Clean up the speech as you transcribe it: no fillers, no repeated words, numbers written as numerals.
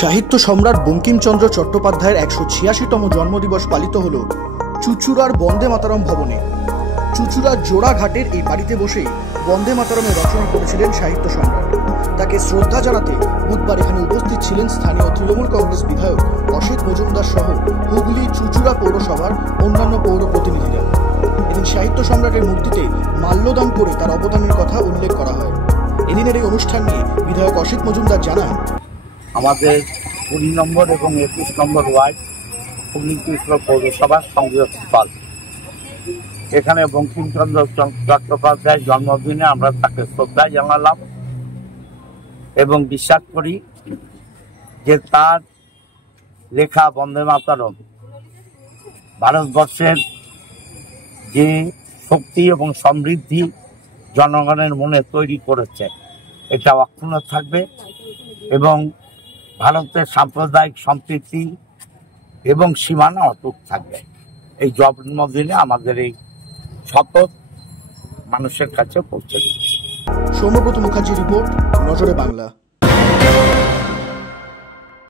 সাহিত্য সম্রাট বঙ্কিমচন্দ্র চট্টোপাধ্যায়ের ১৮৬তম জন্মদিবস পালিত হল চুঁচুড়ার বন্দে মাতরম ভবনে। চুঁচুড়ার জোড়াঘাটের এই বাড়িতে বসে বন্দে মাতরমের রচনা করেছিলেন সাহিত্য সম্রাট। তাকে শ্রদ্ধা জানাতে বুধবার এখানে উপস্থিত ছিলেন স্থানীয় তৃণমূল কংগ্রেস বিধায়ক অসিত মজুমদার সহ হুগলি চুঁচুড়া পৌরসভার অন্যান্য পৌর প্রতিনিধিরা। এদিন সাহিত্য সম্রাটের মূর্তিতে মাল্যদান করে তার অবদানের কথা উল্লেখ করা হয়। এদিনের এই অনুষ্ঠান নিয়ে বিধায়ক অসিত মজুমদার জানান, আমাদের ২০ নম্বর এবং ২১ নম্বর ওয়ার্ড হুগলি চুঁচুড়া পৌরসভার সংযোগ স্থল। এখানে বঙ্কিমচন্দ্র চট্টোপাধ্যায়ের জন্মদিনে আমরা তাকে শ্রদ্ধা জানালাম এবং বিশ্বাস করি যে তার লেখা বন্দে মাতরম ভারতবর্ষের যে শক্তি এবং সমৃদ্ধি জনগণের মনে তৈরি করেছে, এটা অক্ষুণ্ণ থাকবে এবং ভারতের সাম্প্রদায়িক সম্প্রীতি এবং সীমানা অটুট থাকবে। এই জন্মদিনে আমাদের এই শপথ মানুষের কাছে পৌঁছে দিচ্ছে। সৌম্যব্রত মুখার্জি রিপোর্ট, নজরে বাংলা।